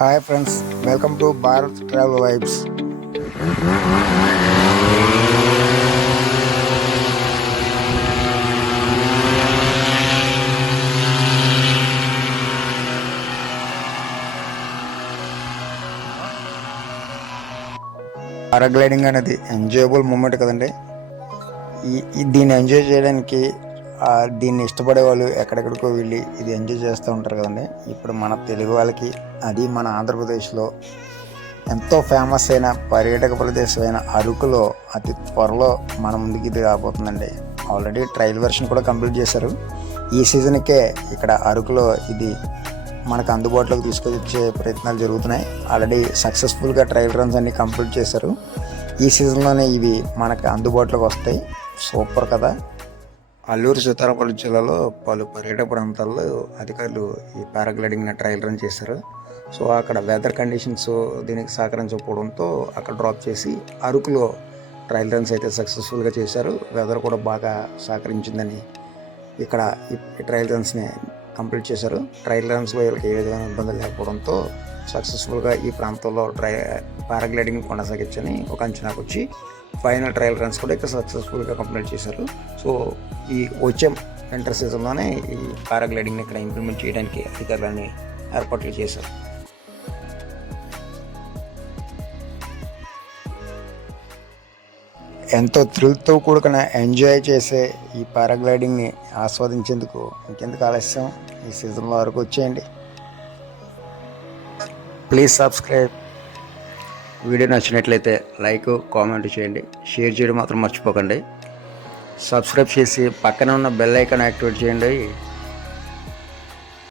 Hi friends welcome to Bharat travel vibes. Paragliding అనేది enjoyable moment కదండి. ఈ దీన్ని ఎంజాయ్ చేయడానికి దీన్ని ఇష్టపడే వాళ్ళు ఎక్కడెక్కడికో వెళ్ళి ఇది ఎంజాయ్ చేస్తూ ఉంటారు కదండి. ఇప్పుడు మన తెలుగు వాళ్ళకి అది మన ఆంధ్రప్రదేశ్లో ఎంతో ఫేమస్ అయిన పర్యాటక ప్రదేశం అయిన అరకులో అతి త్వరలో మన ముందుకి ఇది రాబోతుందండి. ఆల్రెడీ ట్రయల్ వెర్షన్ కూడా కంప్లీట్ చేశారు. ఈ సీజన్కే ఇక్కడ అరకులో ఇది మనకు అందుబాటులోకి తీసుకొచ్చే ప్రయత్నాలు జరుగుతున్నాయి. ఆల్రెడీ సక్సెస్ఫుల్గా ట్రయల్ రన్స్ అన్ని కంప్లీట్ చేశారు. ఈ సీజన్లోనే ఇవి మనకు అందుబాటులోకి వస్తాయి. సూపర్ కదా. అల్లూరు సీతారామరాజు జిల్లాలో పలు పర్యాటక ప్రాంతాల్లో అధికారులు ఈ పారాగ్లైడింగ్ ట్రయల్ రన్ చేశారు. సో అక్కడ వెదర్ కండిషన్స్ దీనికి సహకరించకపోవడంతో అక్కడ డ్రాప్ చేసి అరకులో ట్రయల్ రన్స్ అయితే సక్సెస్ఫుల్గా చేశారు. వెదర్ కూడా బాగా సహకరించిందని ఇక్కడ ఈ ట్రయల్ రన్స్ని కంప్లీట్ చేశారు. ట్రయల్ రన్స్లో వీళ్ళకి ఏ విధమైన ఇబ్బంది లేకపోవడంతో సక్సెస్ఫుల్గా ఈ ప్రాంతంలో ట్రై పారాగ్లైడింగ్ కొనసాగించని ఒక అంచనాకు వచ్చి ఫైనల్ ట్రయల్ రన్స్ కూడా ఇక్కడ సక్సెస్ఫుల్గా కంప్లీట్ చేశారు. సో ఈ వచ్చే వింటర్ సీజన్లోనే ఈ పారాగ్లైడింగ్ని ఇక్కడ ఇంప్లిమెంట్ చేయడానికి అధికారులన్నీ ఏర్పాట్లు చేశారు. ఎంతో థ్రిల్తో కూడుకున్న ఎంజాయ్ చేసే ఈ పారాగ్లైడింగ్ని ఆస్వాదించేందుకు ఇంకెందుకు ఆలస్యం? ఈ సీజన్లో వరకు వచ్చేయండి. Please subscribe. వీడియో నచ్చినట్లయితే లైక్ కామెంట్ చేయండి. షేర్ చేయడం మాత్రం మర్చిపోకండి. సబ్స్క్రైబ్ చేసి పక్కన ఉన్న బెల్ ఐకాన్ యాక్టివేట్ చేయండి.